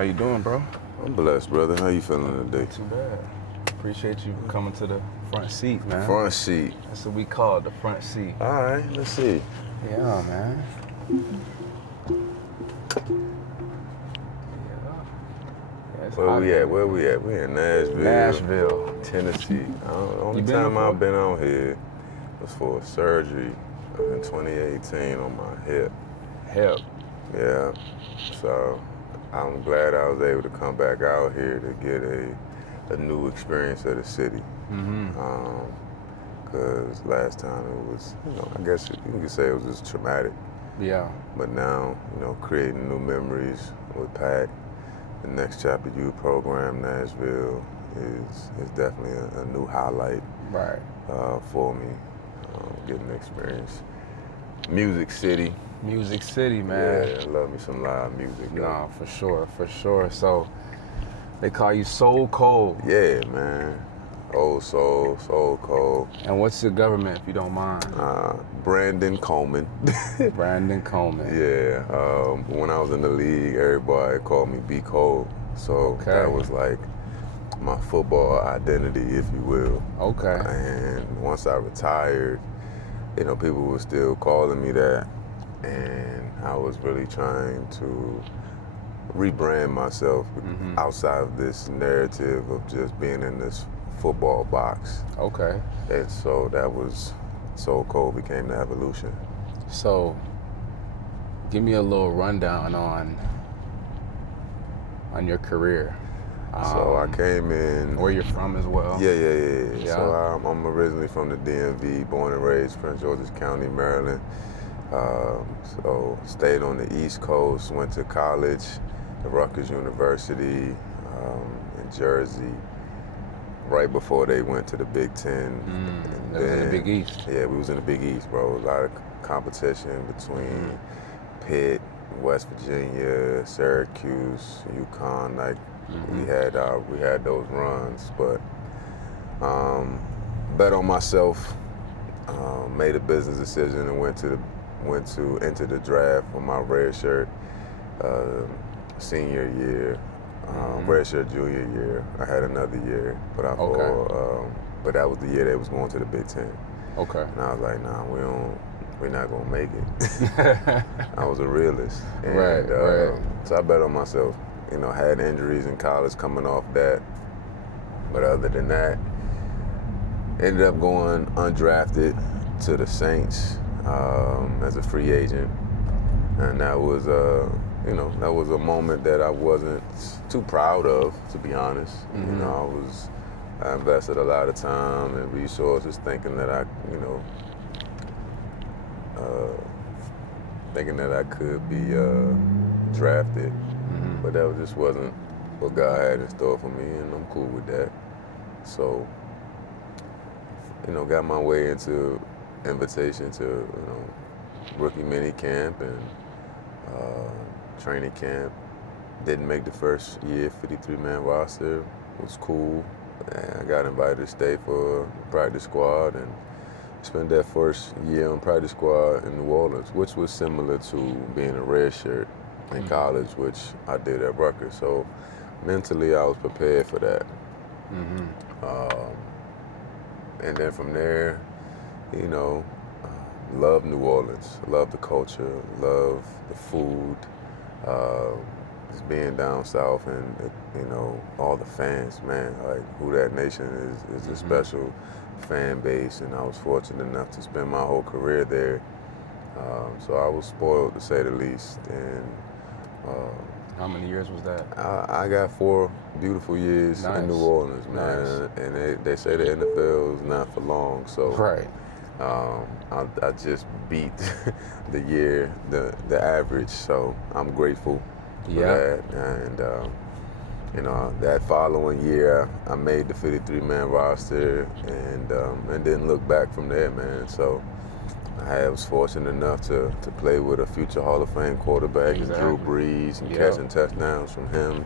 How you doing, bro? I'm blessed, brother. How you feeling today? Too bad. Appreciate you coming to the front seat, man. Front seat. That's what we call it, the front seat. All right, let's see. Yeah, man. Where we at? Where we at? We in Nashville. Nashville. Tennessee. The only time I've been out here was for a surgery in 2018 on my hip. Hip. Yeah. So I'm glad I was able to come back out here to get a new experience of the city. Because last time it was, I guess you could say it was just traumatic. Yeah. But now, creating new memories with Pat, the Next Chapter Youth Program, Nashville, is definitely a new highlight for me. Getting to experience Music City. Music City, man. Yeah, I love me some live music. No, for sure. So they call you Soul Cold. Yeah, man. Old soul, Soul Cold. And what's your government, if you don't mind? Brandon Coleman. Brandon Coleman. Yeah. When I was in the league, everybody called me B Cole. So that was like my football identity, if you will. Okay. And once I retired, people were still calling me that. And I was really trying to rebrand myself outside of this narrative of just being in this football box. Okay. And so that was Soul Cold became the evolution. So give me a little rundown on your career. So I came in. Where you're from as well. Yeah. So I'm originally from the DMV, born and raised Prince George's County, Maryland. So stayed on the East Coast, went to college at Rutgers University in Jersey, right before they went to the Big Ten. That was in the Big East. Yeah, we was in the Big East, bro. A lot of competition between Pitt, West Virginia, Syracuse, UConn. Like we had those runs, but bet on myself. Made a business decision and went to enter the draft for my red shirt senior year, red shirt junior year. I had another year, but but that was the year they was going to the Big Ten. Okay. And I was like, nah, we're not gonna make it. I was a realist. And, right. So I bet on myself. Had injuries in college coming off that, but other than that, ended up going undrafted to the Saints as a free agent, and that was that was a moment that I wasn't too proud of, to be honest. I invested a lot of time and resources thinking that I could be drafted, but that just wasn't what God had in store for me, and I'm cool with that. So, got my way into invitation to, rookie mini camp and training camp. Didn't make the first year 53-man roster. It was cool. And I got invited to stay for practice squad and spent that first year on practice squad in New Orleans, which was similar to being a red shirt in college, which I did at Rutgers. So mentally I was prepared for that. And then from there, love New Orleans, love the culture, love the food, just being down south and, all the fans, man, like Who Dat Nation is a special fan base, and I was fortunate enough to spend my whole career there. So I was spoiled, to say the least. And how many years was that? I got 4 beautiful years in New Orleans, man. And they say the NFL is not for long, so I just beat the average, so I'm grateful for that. And that following year, I made the 53-man roster and didn't look back from there, man. So I was fortunate enough to play with a future Hall of Fame quarterback, Drew Brees, and catching touchdowns from him.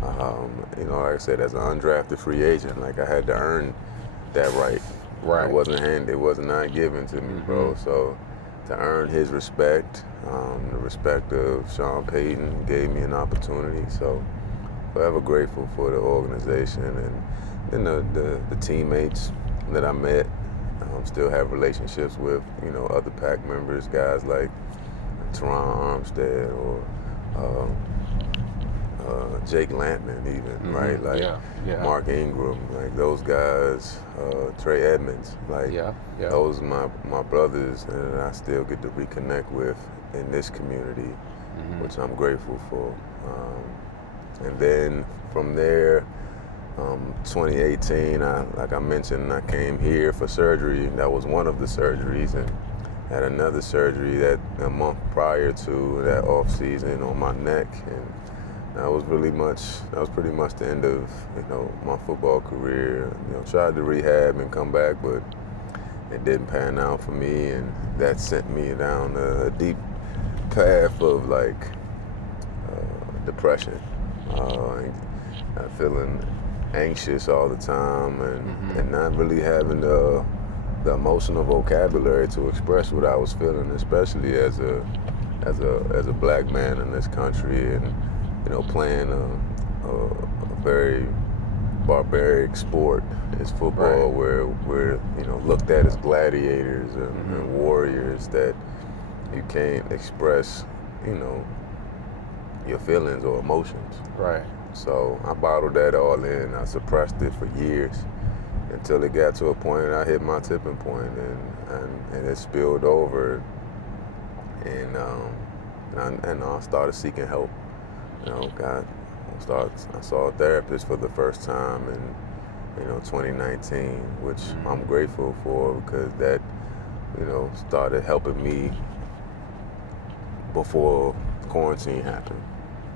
Like I said, as an undrafted free agent, like I had to earn that right. It wasn't not given to me, bro. So to earn his respect. The respect of Sean Payton gave me an opportunity. So forever grateful for the organization and the teammates that I met. Still have relationships with, other PAC members, guys like Teron Armstead or Jake Lampman even, right? Like Mark Ingram, like those guys, Trey Edmonds, like those are my brothers, and I still get to reconnect with in this community, which I'm grateful for. And then from there, 2018, like I mentioned, I came here for surgery. That was one of the surgeries, and had another surgery that a month prior to that off season on my neck, and that was pretty much the end of my football career. Tried to rehab and come back, but it didn't pan out for me, and that sent me down a deep path of depression, feeling anxious all the time, and not really having the emotional vocabulary to express what I was feeling, especially as a black man in this country, and playing a very barbaric sport is football, where we're looked at as gladiators and warriors, that you can't express your feelings or emotions. Right. So I bottled that all in. I suppressed it for years until it got to a point I hit my tipping point, and it spilled over, and I started seeking help. I saw a therapist for the first time in 2019, which I'm grateful for, because that started helping me before quarantine happened.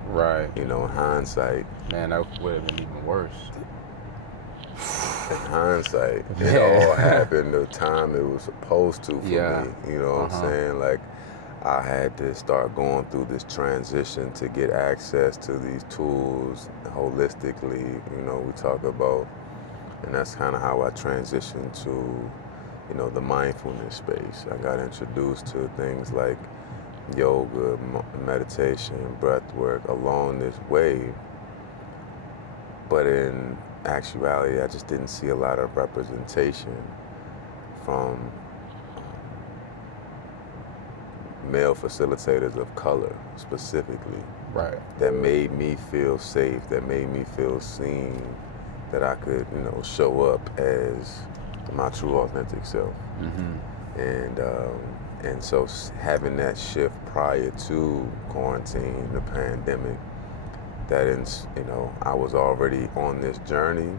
Right. In hindsight. Man, that would have been even worse. In hindsight, it all happened the time it was supposed to for me. You know what I'm saying? Like, I had to start going through this transition to get access to these tools holistically, we talk about. And that's kind of how I transitioned to, the mindfulness space. I got introduced to things like yoga, meditation, breath work along this way. But in actuality, I just didn't see a lot of representation from male facilitators of color specifically. Right. That made me feel safe, that made me feel seen, that I could, show up as my true authentic self. And so having that shift prior to quarantine, the pandemic, I was already on this journey,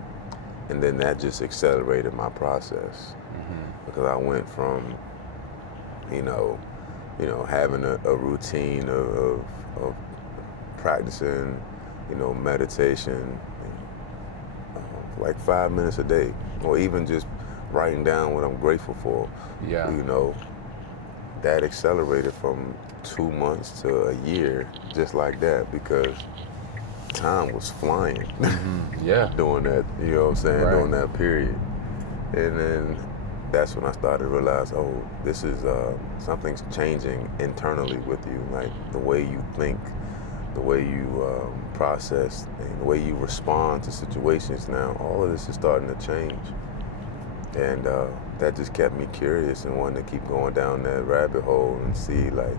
and then that just accelerated my process, because I went from, having a routine of practicing, meditation, like 5 minutes a day, or even just writing down what I'm grateful for. That accelerated from 2 months to a year, just like that, because time was flying. During that, during that period. And then that's when I started to realize, this is something's changing internally with you, like the way you think, the way you process, and the way you respond to situations now. All of this is starting to change. And that just kept me curious and wanting to keep going down that rabbit hole and see, like,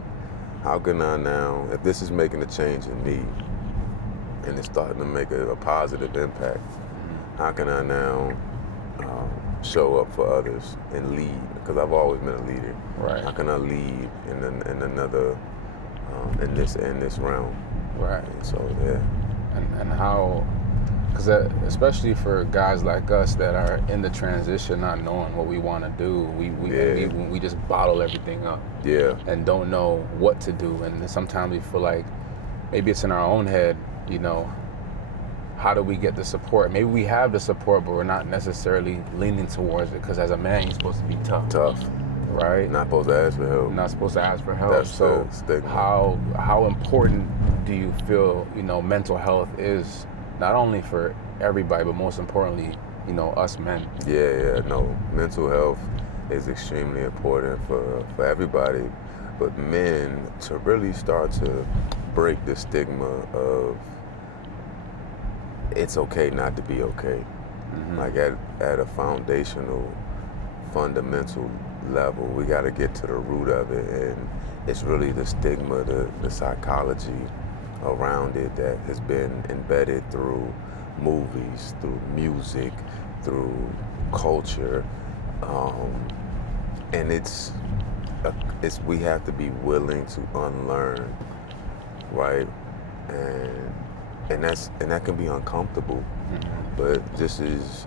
how can I now, if this is making a change in me and it's starting to make a positive impact, how can I now show up for others and lead? Because I've always been a leader. Right. How can I lead in another, in this realm? Right. And so, yeah. And how, because especially for guys like us that are in the transition, not knowing what we want to do, we just bottle everything up. And don't know what to do. And sometimes we feel like maybe it's in our own head, how do we get the support? Maybe we have the support, but we're not necessarily leaning towards it, because as a man, you're supposed to be tough. Right? Not supposed to ask for help. Not supposed to ask for help. That's so stigma. How important do you feel, mental health is, not only for everybody, but most importantly, us men? No. Mental health is extremely important for everybody. But men, to really start to break the stigma of it's okay not to be okay. Like at a foundational, fundamental level, we got to get to the root of it, and it's really the stigma, the psychology around it that has been embedded through movies, through music, through culture, and it's we have to be willing to unlearn, right? And that can be uncomfortable, but this is,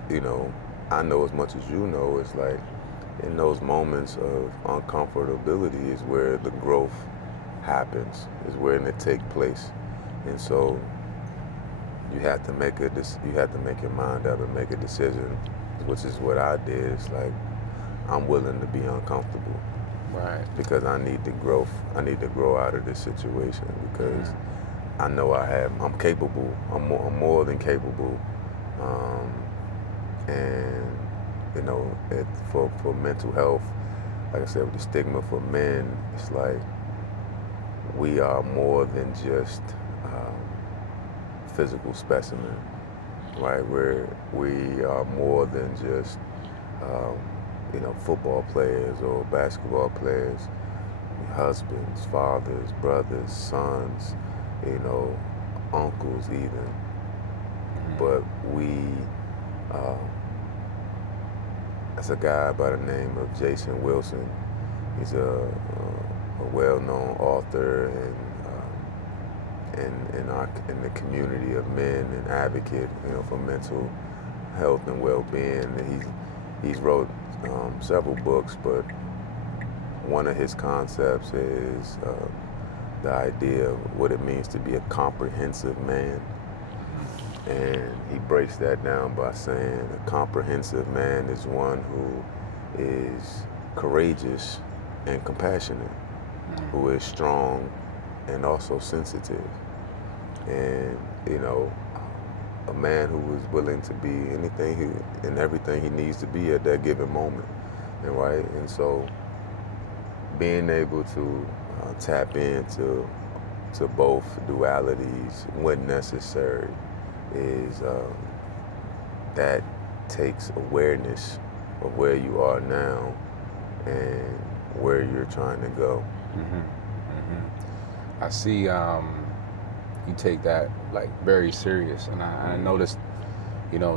I know as much as you know, it's like in those moments of uncomfortability is where the growth happens, is where it takes place. And so you have to make your mind up and make a decision, which is what I did. It's like, I'm willing to be uncomfortable. Right. Because I need to grow out of this situation, because I know I'm capable. I'm more than capable. And for mental health, like I said, with the stigma for men, it's like we are more than just physical specimen, right? We are more than just football players or basketball players, husbands, fathers, brothers, sons, uncles even. But that's a guy by the name of Jason Wilson. He's a well-known author in the community of men, and advocate, for mental health and well-being. And he's wrote several books, but one of his concepts is the idea of what it means to be a comprehensive man. And he breaks that down by saying a comprehensive man is one who is courageous and compassionate, who is strong and also sensitive. And, a man who is willing to be anything and everything he needs to be at that given moment. And right? And so being able to tap into both dualities when necessary is that takes awareness of where you are now and where you're trying to go. I see you take that like very serious, and I noticed,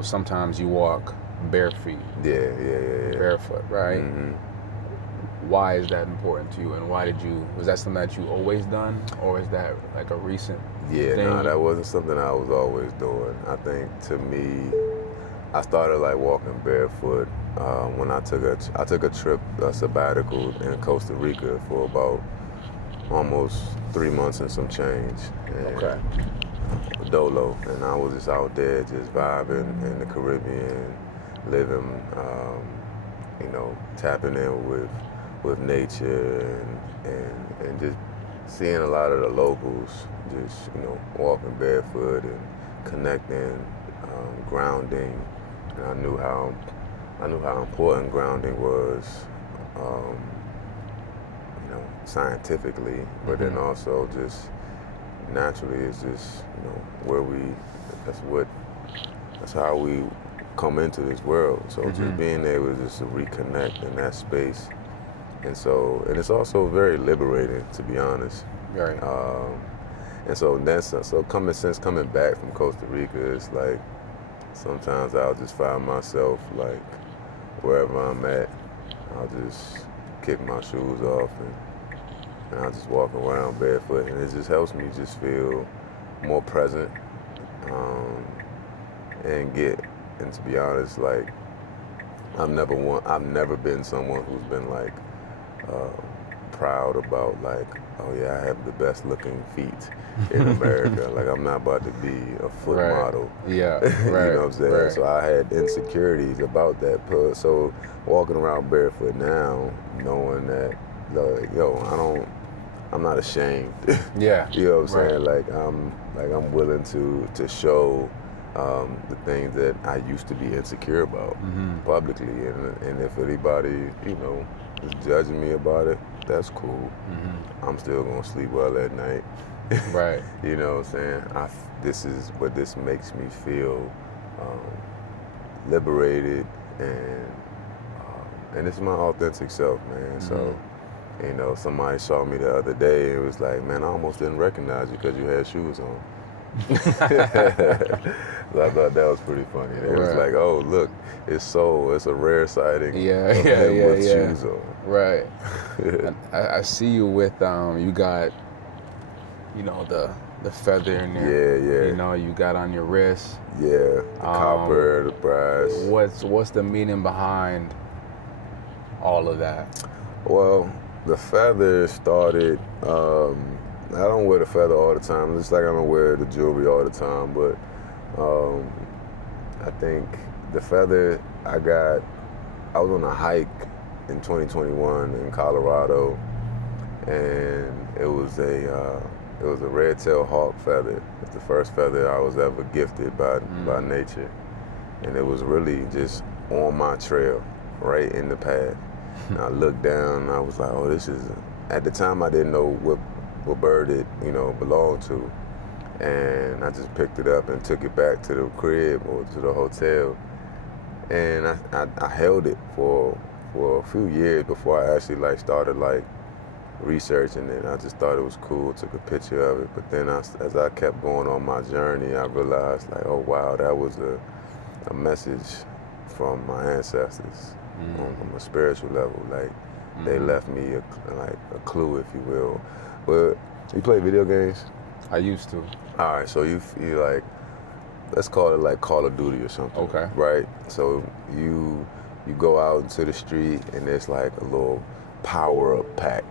sometimes you walk bare feet. Yeah. Barefoot, right? Why is that important to you, and was that something that you always done, or is that like a recent thing? No, that wasn't something I was always doing. I think, to me, I started like walking barefoot when I took a trip, a sabbatical in Costa Rica for about almost 3 months and some change. Okay. Dolo, and I was just out there just vibing in the Caribbean, living, tapping in with nature and just seeing a lot of the locals, just walking barefoot and connecting, grounding. And I knew how important grounding was, scientifically, but then also just naturally. It's just that's how we come into this world. So just being able to reconnect in that space, and it's also very liberating, to be honest. Right. And so coming back from Costa Rica, it's like sometimes I'll just find myself like wherever I'm at, I'll just kick my shoes off and I'll just walk around barefoot, and it just helps me just feel more present, and to be honest, like I've never been someone who's been like proud about like, oh yeah, I have the best looking feet in America. Like I'm not about to be a foot model. Yeah, right. You know what I'm saying? Right. So I had insecurities about that. So walking around barefoot now, knowing that, like, I'm not ashamed. Yeah. You know what I'm saying? Like I'm willing to show the things that I used to be insecure about publicly. And if anybody, is judging me about it, that's cool. I'm still gonna sleep well at night. Right. You know what I'm saying? This makes me feel liberated, and it's my authentic self, man. So, somebody saw me the other day and was like, man, I almost didn't recognize you because you had shoes on. So I thought that was pretty funny. It was like, oh, look, it's a rare sighting of him with shoes on. Right. I see you with, you got, the feather in there. Yeah. You got on your wrist. Yeah, the copper, the brass. What's the meaning behind all of that? Well, the feather started, I don't wear the feather all the time, just like I don't wear the jewelry all the time, but I think the feather I was on a hike in 2021 in Colorado, and it was a red-tailed hawk feather. It's the first feather I was ever gifted by nature, and it was really just on my trail, right in the path. And I looked down and I was like, oh, at the time I didn't know what bird it, belonged to. And I just picked it up and took it back to the crib or to the hotel. And I held it for a few years before I actually started researching it. I just thought it was cool, took a picture of it. But then as I kept going on my journey, I realized oh wow, that was a message from my ancestors on a spiritual level. They left me a clue, if you will. But you play video games? I used to. All right, so you let's call it Call of Duty or something. Okay. Right? So you go out into the street and there's a little power-up pack.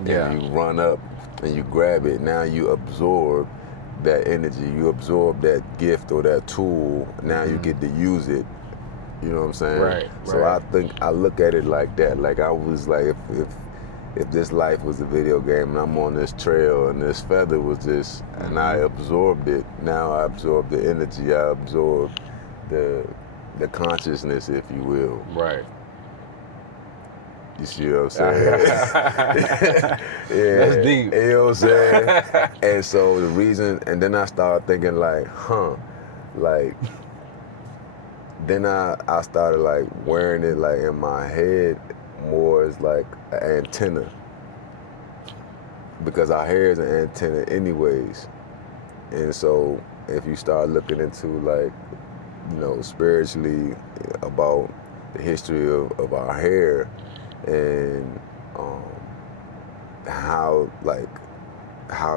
And you run up and you grab it. Now you absorb that energy. You absorb that gift or that tool. Now you get to use it. You know what I'm saying? Right. So I think I look at it like that. I was if this life was a video game and I'm on this trail and this feather was just, and I absorbed it. Now I absorb the energy. I absorb the consciousness, if you will. Right. You see what I'm saying? That's deep. You know what I'm saying? And so the reason, and then I started thinking then I started wearing it in my head more as an antenna, because our hair is an antenna anyways. And so if you start looking into spiritually about the history of our hair and how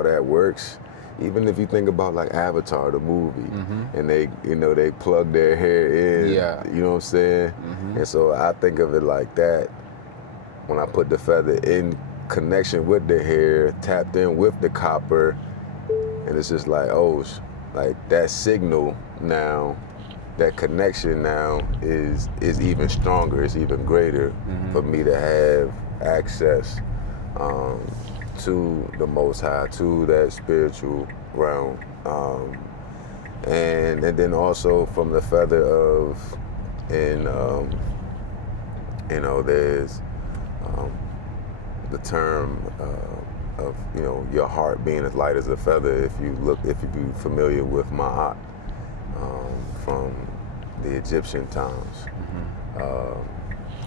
that works, even if you think about Avatar, the movie, and they plug their hair in, you know what I'm saying? And so I think of it like that when I put the feather in connection with the hair, tapped in with the copper, and it's just that signal now, that connection now is even stronger, it's even greater for me to have access to the Most High, to that spiritual realm. And then also from the feather there's the term of your heart being as light as a feather. If you're familiar with Ma'at from the Egyptian times,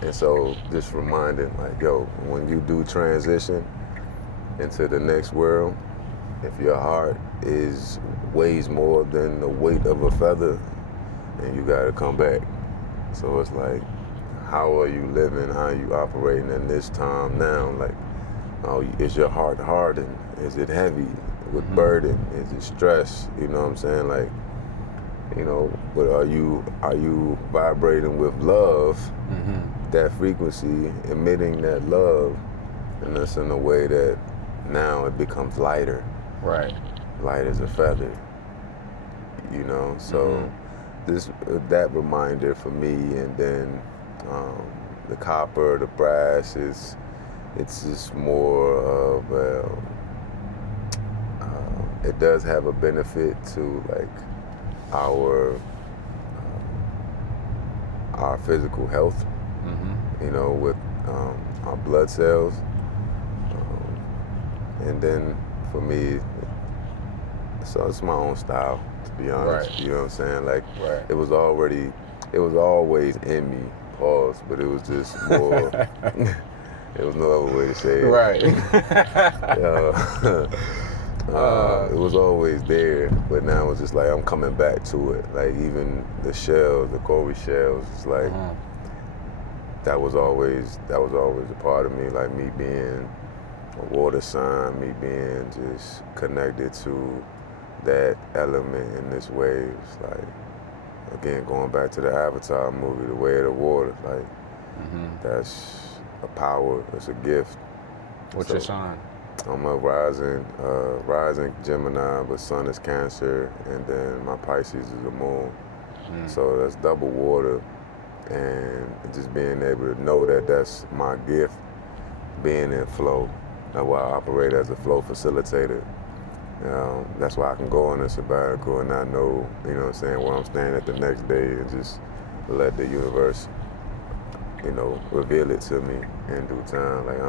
and so just reminding when you do transition into the next world, if your heart weighs more than the weight of a feather, then you gotta come back. So it's how are you living? How are you operating in this time now? Is your heart hardened? Is it heavy with burden? Is it stress? You know what I'm saying? But are you vibrating with love? That frequency, emitting that love, and that's in a way that now it becomes lighter. Right. Light as a feather. So that reminder for me, and then the copper, the brass it's just more of it does have a benefit to our physical health, you know, with our blood cells. And then for me, so it's my own style, to be honest. You know what I'm saying? Like, it was always in me, pause, but it was just more, there was no other way to say it. It was always there, but now it's just like I'm coming back to it. Like even the shells, the Kobe shells, it's like that was always a part of me. Like me being a water sign, me being just connected to that element in this way. It's like, again, going back to the Avatar movie, the way of the water. Like that's a power. It's a gift. What's your sign? I'm a rising Gemini, but sun is Cancer, and then my Pisces is the moon. So that's double water, and just being able to know that that's my gift, being in flow. That's why I operate as a flow facilitator. That's why I can go on a sabbatical and not know, you know what I'm saying, where I'm staying at the next day, and just let the universe, you know, reveal it to me in due time. Like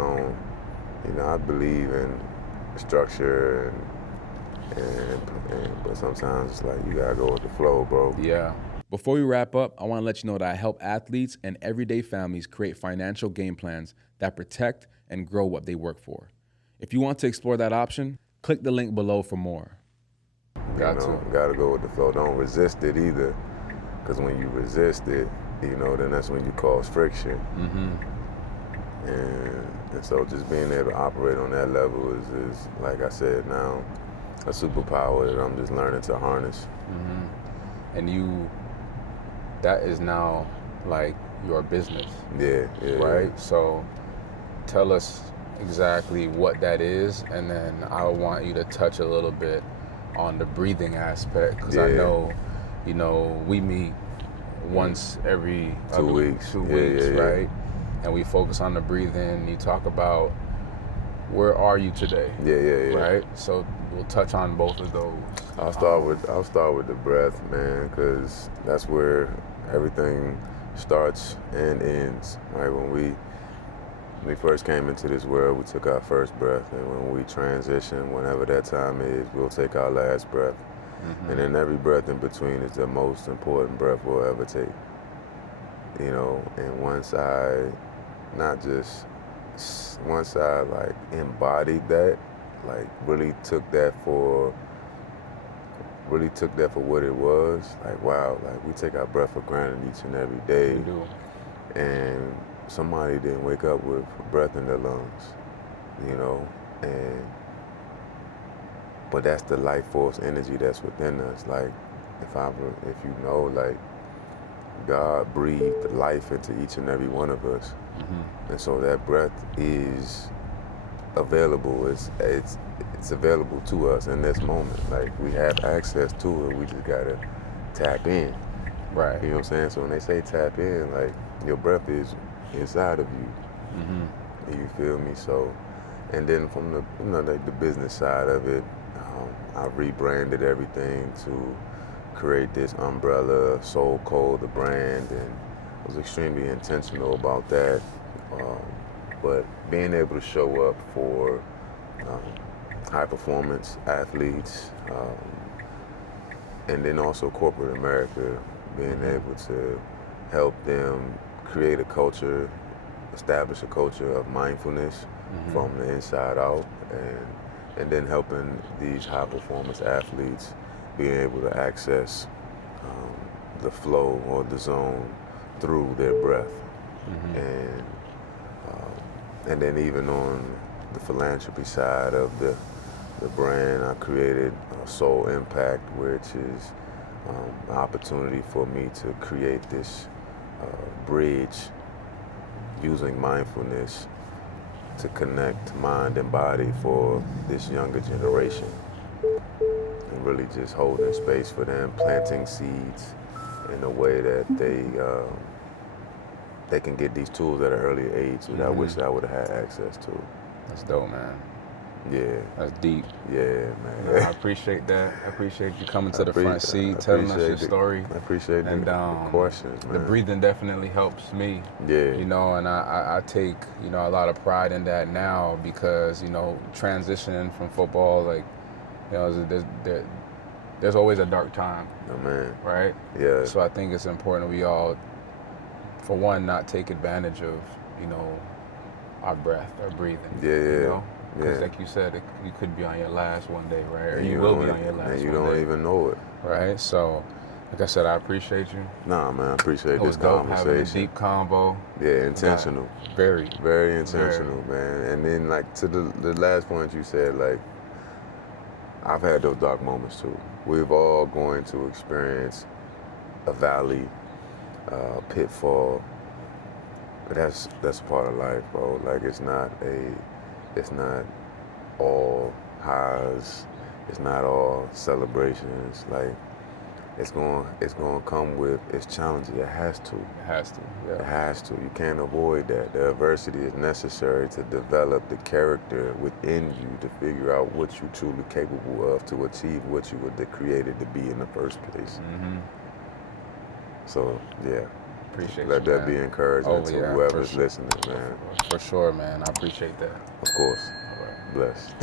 I believe in structure and but sometimes it's like you gotta go with the flow, bro. Yeah. Before we wrap up, I want to let you know that I help athletes and everyday families create financial game plans that protect and grow what they work for. If you want to explore that option, click the link below for more. Gotta go with the flow. Don't resist it either, because when you resist it, you know, then that's when you cause friction. And so just being able to operate on that level is like I said, now a superpower that I'm just learning to harness. And that is now like your business. Yeah. Right? So tell us exactly what that is, and then I want you to touch a little bit on the breathing aspect, because I know, you know, we meet once every 2 weeks. 2 weeks, right? And we focus on the breathing. You talk about where are you today? Yeah. Right? So we'll touch on both of those. I'll start with the breath, man, because that's where everything starts and ends. Right? When we first came into this world, we took our first breath, and when we transition, whenever that time is, we'll take our last breath. And then every breath in between is the most important breath we'll ever take. You know, and once I like embodied that, like really took that for what it was, like wow, like we take our breath for granted each and every day. We do. And somebody didn't wake up with breath in their lungs, you know, but that's the life force energy that's within us. Like if you know, like God breathed life into each and every one of us. And so that breath is available. It's available to us in this moment. Like we have access to it. We just gotta tap in. Right. You know what I'm saying? So when they say tap in, like your breath is inside of you. You feel me? So, and then from the like the business side of it, I rebranded everything to create this umbrella, Soul Code, the brand, and was extremely intentional about that. But being able to show up for high performance athletes, and then also corporate America, being able to help them create a culture, establish a culture of mindfulness from the inside out, and then helping these high performance athletes being able to access the flow or the zone through their breath. And then even on the philanthropy side of the brand, I created Soul Impact, which is an opportunity for me to create this bridge using mindfulness to connect mind and body for this younger generation, and really just holding space for them, planting seeds in a way that they can get these tools at an earlier age that I wish I would have had access to. That's dope, man. Yeah. That's deep. Yeah, man. I appreciate that. I appreciate you coming to the front seat, telling us your story. I appreciate the questions, man. The breathing definitely helps me. Yeah. You know, and I take, you know, a lot of pride in that now because, you know, transitioning from football, like, you know, there's always a dark time. Oh, man. Right? Yeah. So I think it's important we all, for one, not take advantage of, you know, our breath, our breathing. Yeah, You know? yeah. Because like you said, you could be on your last one day, right? Or you will be on your last one day. And you don't even know it. Right? So, like I said, I appreciate you. Nah, man, I appreciate this dope conversation. Having a deep convo. Yeah, intentional. Very. Very intentional, man. And then, like, to the last point you said, like, I've had those dark moments, too. We've all going to experience a valley, pitfall. But that's a part of life, bro. Like, it's not all highs, it's not all celebrations. Like, it's going to come with its challenges. It has to. It has to. Yeah. It has to. You can't avoid that. The adversity is necessary to develop the character within you to figure out what you're truly capable of to achieve what you were created to be in the first place. Mm-hmm. So, yeah. Appreciate Let you, that be encouraging to whoever's listening, man. For sure, man. I appreciate that. Of course. All right. Bless.